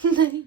नहीं।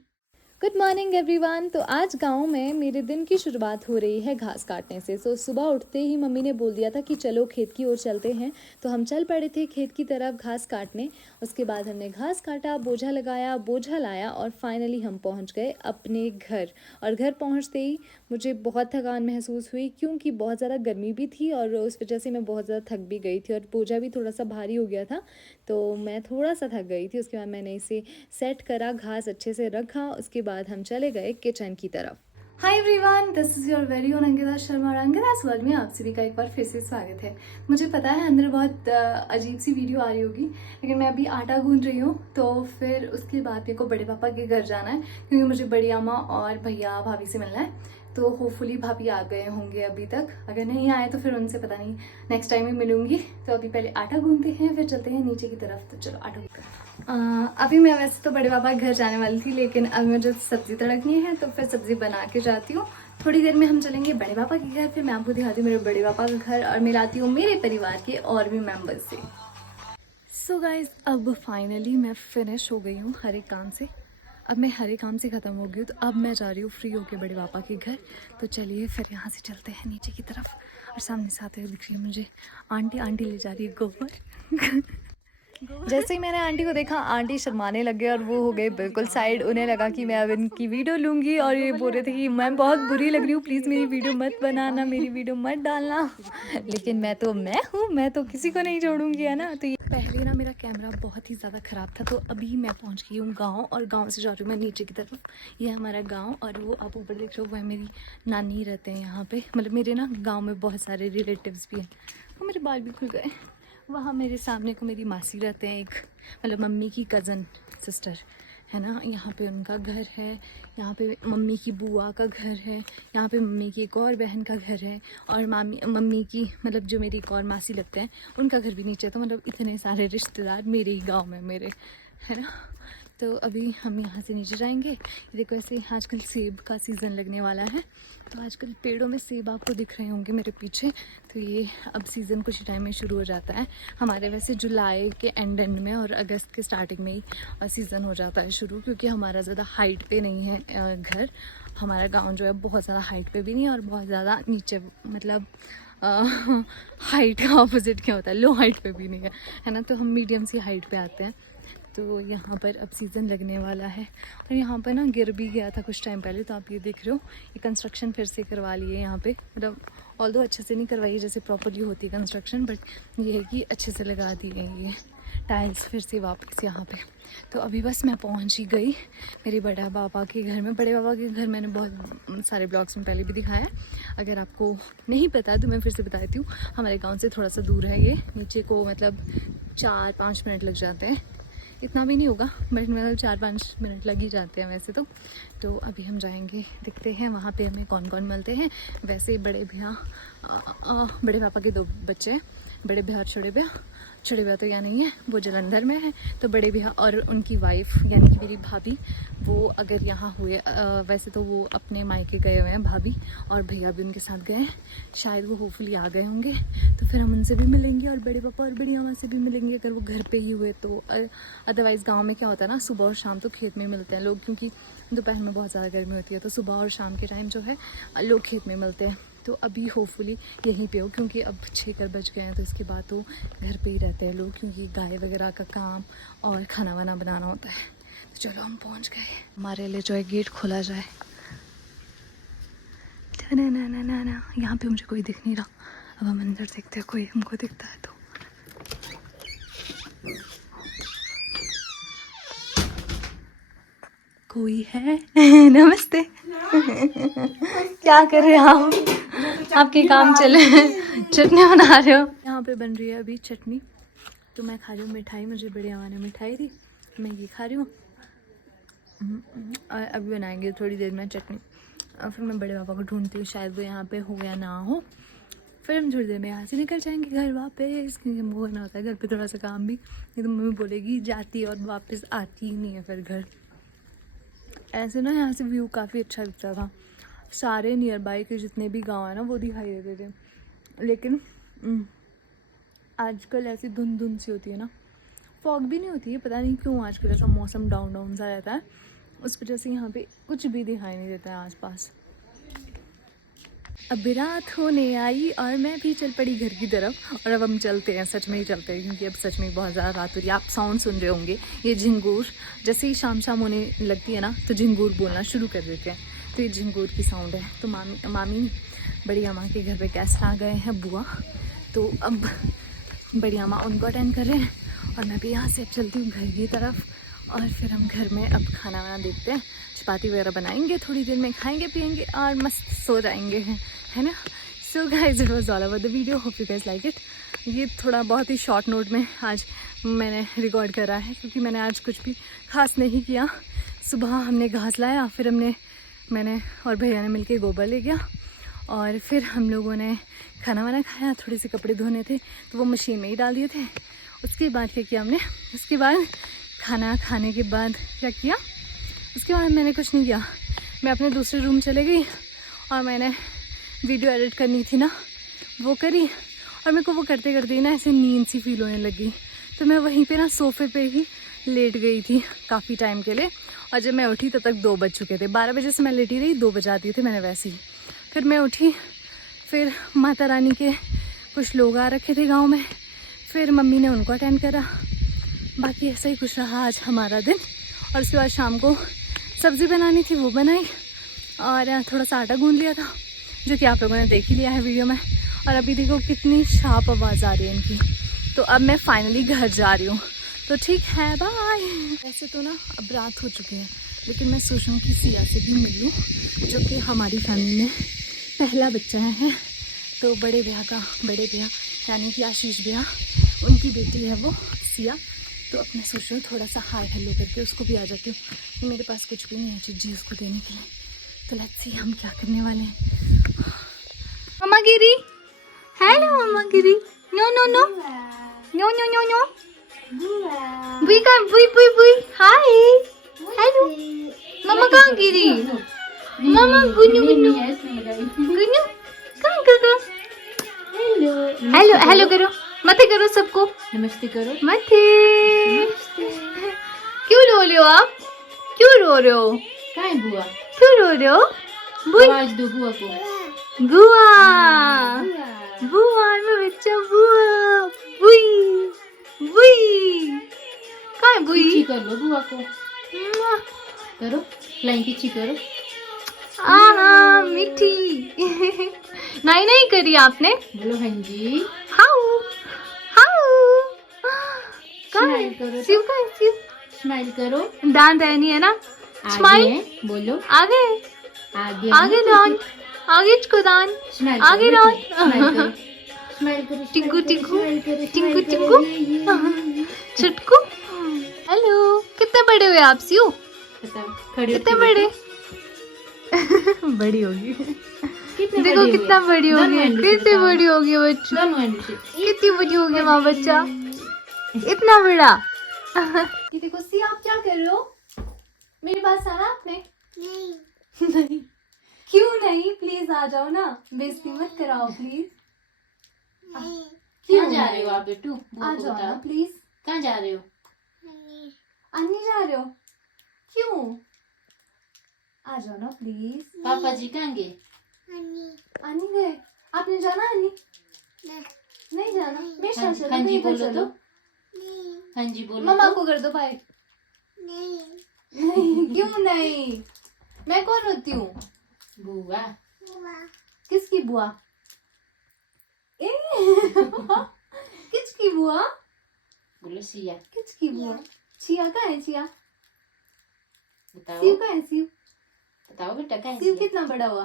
Good morning everyone. तो आज गांव में मेरे दिन की शुरुआत हो रही है घास काटने से। सुबह उठते ही मम्मी ने बोल दिया था कि चलो खेत की ओर चलते हैं। तो हम चल पड़े थे खेत की तरफ घास काटने। उसके बाद हमने घास काटा, बोझा लगाया, बोझा लाया और फाइनली हम पहुंच गए अपने घर। और घर पहुंचते ही मुझे बहुत थकान महसूस हुई क्योंकि बहुत ज़्यादा गर्मी भी थी और उस वजह से मैं बहुत ज़्यादा थक भी गई थी और बोझा भी थोड़ा सा भारी हो गया था। तो मैं थोड़ा सा थक गई थी। उसके बाद मैंने इसे सेट करा, घास अच्छे से रखा। उसके बाद हम चले गए किचन की तरफ। Hi everyone, this is your very own Ankita Sharma और अंकिता's वर्ल्ड में आप सभी का एक बार फिर से स्वागत है। मुझे पता है अंदर बहुत अजीब सी वीडियो आ रही होगी, लेकिन मैं अभी आटा गूंद रही हूँ। तो फिर उसके बाद मेरे को बड़े पापा के घर जाना है क्योंकि मुझे बड़ी अम्मा और भैया भाभी से मिलना है। तो होपफुली भाभी आ गए होंगे अभी तक। अगर नहीं आए तो फिर उनसे पता नहीं नेक्स्ट टाइम ही मिलूंगी। तो अभी पहले आटा गूंदते हैं, फिर चलते हैं नीचे की तरफ। तो चलो आटा अभी मैं वैसे तो बड़े पापा के घर जाने वाली थी, लेकिन अभी मुझे सब्जी तड़कनी है तो फिर सब्जी बना के जाती हूँ। थोड़ी देर में हम चलेंगे बड़े पापा के घर, फिर मैं आपको दिखाती हूँ मेरे बड़े पापा का घर और मिलाती हूँ मेरे परिवार के और भी मेंबर्स से। सो गाइज, अब फाइनली मैं फिनिश हो गई हूँ हर एक काम से। अब मैं हर एक काम से ख़त्म हो गई हूँ, तो अब मैं जा रही हूँ फ्री होके बड़े पापा के घर। तो चलिए फिर यहाँ से चलते हैं नीचे की तरफ। और सामने से आते हुए दिख रही है मुझे आंटी। आंटी ले जा रही है गोबर। जैसे ही मैंने आंटी को देखा, आंटी शर्माने लग गए और वो हो गए बिल्कुल साइड। उन्हें लगा कि मैं अब इनकी वीडियो लूँगी और ये बोल रहे थे कि मैं बहुत बुरी लग रही हूँ, प्लीज़ मेरी वीडियो मत बनाना, मेरी वीडियो मत डालना। लेकिन मैं हूँ, मैं तो किसी को नहीं छोड़ूंगी, है ना। तो ये पहले ना मेरा कैमरा बहुत ही ज़्यादा ख़राब था। तो अभी मैं पहुँच गई हूँ गाँव और गाँव से जा रही हूँ मैं नीचे की तरफ। ये हमारा गाँव और वो आप ऊपर देख रहे हो वो है मेरी नानी रहते हैं यहाँ पे। मतलब मेरे ना गाँव में बहुत सारे रिलेटिव्स भी हैं। और मेरे बाल भी खुल गए। वहाँ मेरे सामने को मेरी मासी रहते हैं, एक मतलब मम्मी की कज़न सिस्टर है ना। यहाँ पे उनका घर है। यहाँ पे मम्मी की बुआ का घर है। यहाँ पे मम्मी की एक और बहन का घर है। और मम्मी की मतलब जो मेरी एक और मासी लगते हैं उनका घर भी नीचे। तो मतलब इतने सारे रिश्तेदार मेरे ही गाँव में मेरे, है ना। तो अभी हम यहाँ से नीचे जाएंगे। ये देखो ऐसे आजकल सेब का सीज़न लगने वाला है। तो आजकल पेड़ों में सेब आपको दिख रहे होंगे मेरे पीछे। तो ये अब सीज़न कुछ टाइम में शुरू हो जाता है हमारे। वैसे जुलाई के एंड में और अगस्त के स्टार्टिंग में ही सीज़न हो जाता है शुरू, क्योंकि हमारा ज़्यादा हाइट पे नहीं है घर। हमारा गांव जो है बहुत ज़्यादा हाइट पे भी नहीं है और बहुत ज़्यादा नीचे, मतलब हाइट का ऑपोजिट क्या होता है, लो हाइट पे भी नहीं है ना। तो हम मीडियम सी हाइट पे आते हैं। तो यहाँ पर अब सीज़न लगने वाला है। और यहाँ पर ना गिर भी गया था कुछ टाइम पहले। तो आप ये देख रहे हो, ये कंस्ट्रक्शन फिर से करवा लिए यहाँ पे। मतलब ऑल्दो अच्छे से नहीं करवाई जैसे प्रॉपरली होती है कंस्ट्रक्शन, बट ये है कि अच्छे से लगा दी गई ये टाइल्स फिर से वापस यहाँ पे। तो अभी बस मैं पहुँच ही गई मेरे बड़ा पापा के घर में। बड़े पापा के घर मैंने बहुत सारे ब्लॉग्स में पहले भी दिखाया है। अगर आपको नहीं पता तो मैं फिर से बता देती हूँ। हमारे गाँव से थोड़ा सा दूर है ये, नीचे को मतलब 4-5 मिनट लग जाते हैं। इतना भी नहीं होगा बट मतलब 4-5 मिनट लग ही जाते हैं वैसे तो अभी हम जाएंगे, दिखते हैं वहाँ पे हमें कौन कौन मिलते हैं। वैसे बड़े भैया, बड़े पापा के 2 बच्चे हैं, बड़े भैया और छोटे भैया तो यहाँ नहीं है, वो जलंधर में है। तो बड़े भैया और उनकी वाइफ यानी कि मेरी भाभी, वो अगर यहाँ हुए वैसे तो वो अपने मायके गए हुए हैं भाभी, और भैया भी उनके साथ गए हैं। शायद वो होपफुली आ गए होंगे। तो फिर हम उनसे भी मिलेंगे और बड़े पापा और बड़ी अम्मा से भी मिलेंगे अगर वो घर पे ही हुए तो। अदरवाइज़ गांव में क्या होता है ना, सुबह और शाम तो खेत में मिलते हैं लोग, क्योंकि दोपहर में बहुत ज़्यादा गर्मी होती है। तो सुबह और शाम के टाइम जो है लोग खेत में मिलते हैं। तो अभी होपफुली यहीं पे हो, क्योंकि अब 6 बज गए हैं। तो इसके बाद तो घर पे ही रहते हैं लोग, क्योंकि गाय वगैरह का काम और खाना वाना बनाना होता है। तो चलो हम पहुंच गए। हमारे लिए जो है गेट खोला जाए। ना ना ना ना ना, यहाँ पे मुझे कोई दिख नहीं रहा। अब हम अंदर देखते हैं, कोई हमको दिखता है तो। कोई है? नमस्ते। क्या कर रहे हैं आप? आपके काम चले? चटनी बना रहे हो? यहाँ पे बन रही है अभी चटनी। तो मैं खा रही हूँ मिठाई, मुझे बड़ी अम्मा ने मिठाई दी, मैं ये खा रही हूँ। और अभी बनाएंगे थोड़ी देर में चटनी। और फिर मैं बड़े पापा को ढूंढती हूँ, शायद वो यहाँ पे हो या ना हो। फिर हम थोड़ी देर में यहाँ से निकल जाएंगे घर वापस, क्योंकि हमको करना होता है घर पे थोड़ा सा काम भी। नहीं तो मम्मी बोलेगी जाती और वापस आती ही नहीं है फिर घर। ऐसे ना यहाँ से व्यू काफ़ी अच्छा दिखता था। सारे नियर बाई के जितने भी गांव है ना वो दिखाई देते थे। लेकिन आजकल ऐसी धुंध धुंध सी होती है ना, फॉग भी नहीं होती है, पता नहीं क्यों आजकल ऐसा मौसम डाउन डाउन सा रहता है। उस वजह से यहाँ पे कुछ भी दिखाई नहीं देता है आसपास। अब रात होने आई और मैं भी चल पड़ी घर की तरफ। और अब हम चलते हैं, सच में ही चलते हैं, क्योंकि अब सच में बहुत ज़्यादा रात हो रही है। आप साउंड सुन रहे होंगे, ये झिंगूर जैसे ही शाम शाम होने लगती है ना तो झिंगूर बोलना शुरू कर देते हैं, तो ये झिंगूर की साउंड है। तो मामी बड़ी अम्मा के घर पे गेस्ट आ गए हैं, बुआ, तो अब बड़ी अम्मा उनको अटेंड कर रहे हैं और मैं भी यहाँ से चलती हूँ घर की तरफ। और फिर हम घर में अब खाना वाना देखते हैं, चपाती वगैरह बनाएंगे, थोड़ी देर में खाएंगे पिएंगे और मस्त सो जाएंगे, है ना। So guys, it was all about the video, hope you guys like it. ये थोड़ा बहुत ही शॉर्ट नोट में आज मैंने रिकॉर्ड करा है, क्योंकि मैंने आज कुछ भी खास नहीं किया। सुबह हमने घास लाया, फिर मैंने और भैया ने मिलके गोबर ले गया, और फिर हम लोगों ने खाना वाना खाया। थोड़े से कपड़े धोने थे तो वो मशीन में ही डाल दिए थे। उसके बाद क्या किया हमने, उसके बाद खाना खाने के बाद क्या किया, उसके बाद मैंने कुछ नहीं किया। मैं अपने दूसरे रूम चले गई और मैंने वीडियो एडिट करनी थी ना, वो करी। और मेरे को वो करते करते ही ना ऐसे नींद सी फील होने लगी, तो मैं वहीं पे ना सोफ़े पे ही लेट गई थी काफ़ी टाइम के लिए। और जब मैं उठी तब तक 2 बज चुके थे। 12 बजे से मैं लेटी रही, 2 बजा दिए थे मैंने वैसे ही। फिर मैं उठी, फिर माता रानी के कुछ लोग आ रखे थे गाँव में, फिर मम्मी ने उनको अटेंड करा। बाकी ऐसा ही कुछ रहा आज हमारा दिन। और उसके बाद शाम को सब्ज़ी बनानी थी, वो बनाई, और थोड़ा सा आटा गूंद लिया था, जो कि आप लोगों ने देख ही लिया है वीडियो में। और अभी देखो कितनी शार्प आवाज़ आ रही है इनकी। तो अब मैं फाइनली घर जा रही हूँ, तो ठीक है, बाय। वैसे तो ना अब रात हो चुकी है, लेकिन मैं सोच रही हूँ कि सिया से भी मिल लूँ, जो कि हमारी फैमिली में पहला बच्चा है। तो बड़े भैया यानी कि आशीष भैया, उनकी बेटी है वो सिया। तो अब मैं सोच रही हूँ थोड़ा सा हाय हेलो करके उसको भी आ जाती हूँ। मेरे पास कुछ भी नहीं है चीज़ उसको देने के लिए, तो लेट्स सी हम क्या करने वाले हैं। मम्मा गिरी, हेलो मम्मा गिरी, no no no no no no no, बुई का बुई बुई बुई, हाय हेलो। मम्मा कहाँ गिरी, मम्मा गुन्नू गुन्नू गुन्नू कहाँ कहाँ, हेलो हेलो हेलो करो, मथे करो सबको, नमस्ते करो। मथे। क्यों रो रहे हो आप, क्यों रो रहे हो, कहाँ है बुआ? क्यों रो रहे हो, बुई आवाज दो बुआ को। बुआ बुआ मेरा बच्चा, बुआ बुई बुई, कहाँ है बुई, किची कर लो बुआ को, करो फ्लाइंग किची करो। आहा मीठी। नहीं नहीं करी आपने, बोलो हाँ जी। हाउ हाउ, स्माइल करो, शिव का शिव, स्माइल करो। दांत है नहीं है ना, आगे स्माइल, बोलो, आगे आगे आगे दांत, आगे इसको दांत, स्माइल आगे करो, दांत, स्माइल करो, टिंकू टिंकू टिंकू स्माइल टिंकू करो। छुटकू। हेलो, कितने बड़े हुए आप सियो, बताओ खड़े कितने बड़े बड़ी होगी, कितने देखो कितना बड़ी होगी, कितनी बड़ी होगी बच्चा, दोनों हैंड से। कितनी बड़ी होगी माँ बच्चा, इतना बड़ा। ये देखो सी, आप क्या कर रहे हो, मेरे पास आना आपने, नहीं क्यों नहीं, प्लीज आ जाओ ना, बेइज्जती मत कराओ प्लीज। कहाँ जा रहे हो आप बेटू? आ जाओ ना प्लीज। कहाँ जा रहे हो? अन्नी जा रहे हो, क्यों, आ जाओ ना प्लीज। पापा जी कहाँ गए? अन्नी गए, आपने जाना अन्नी, नहीं जाना, मेरे साथ चलो, हाँ जी इधर बोलो चलो। तो, हाँ जी बोलो मम्मा तो। को कर दो बाय। नहीं क्यों नहीं, मैं कौन होती हूँ, बुआ। किसकी बुआ, ए किसकी बुआ, बोलो सिया। किसकी बुआ, छिया कहाँ है, छिया बताओ, शिव कहाँ है, शिव बताओ बेटा कहाँ है शिव सिया? कितना बड़ा हुआ,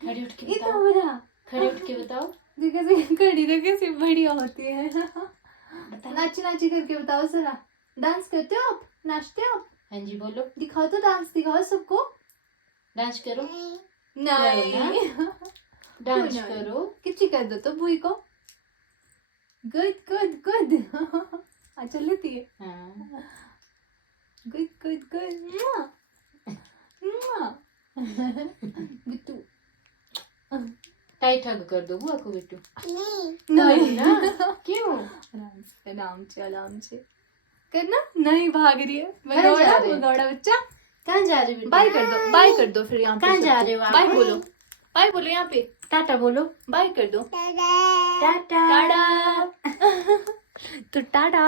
खड़े उठ के इतना बताओ, बड़ा, खड़े उठ के बताओ। कैसे खड़ी तो कैसे बढ़िया होती है। बताओ। नाची नाची करके बताओ जरा, डांस करते हो आप, नाचते हो आप, हाँ जी बोलो, दिखाओ तो, डांस दिखाओ सबको। डांस करो, नहीं डांस नहीं। करो। किसी कर दो तो बुई को, गुड गुड गुड, अच्छा लेती है, हाँ good good good, Bittu tight hug कर दो बुआ को बेटू। नहीं ना क्यों? आराम से आराम से करना, नहीं भाग रही है कहाँ जा रहे हैं? भगौड़ा बच्चा। कहाँ जा रहे हो बाय कर दो, बाय कर दो फिर यहाँ पे कहाँ जा सबको। रहे हो आप? बाय बोलो, बाय बोलो यहाँ पे, टाटा बोलो। बाय कर दो। टाटा। टाटा। तो टाटा।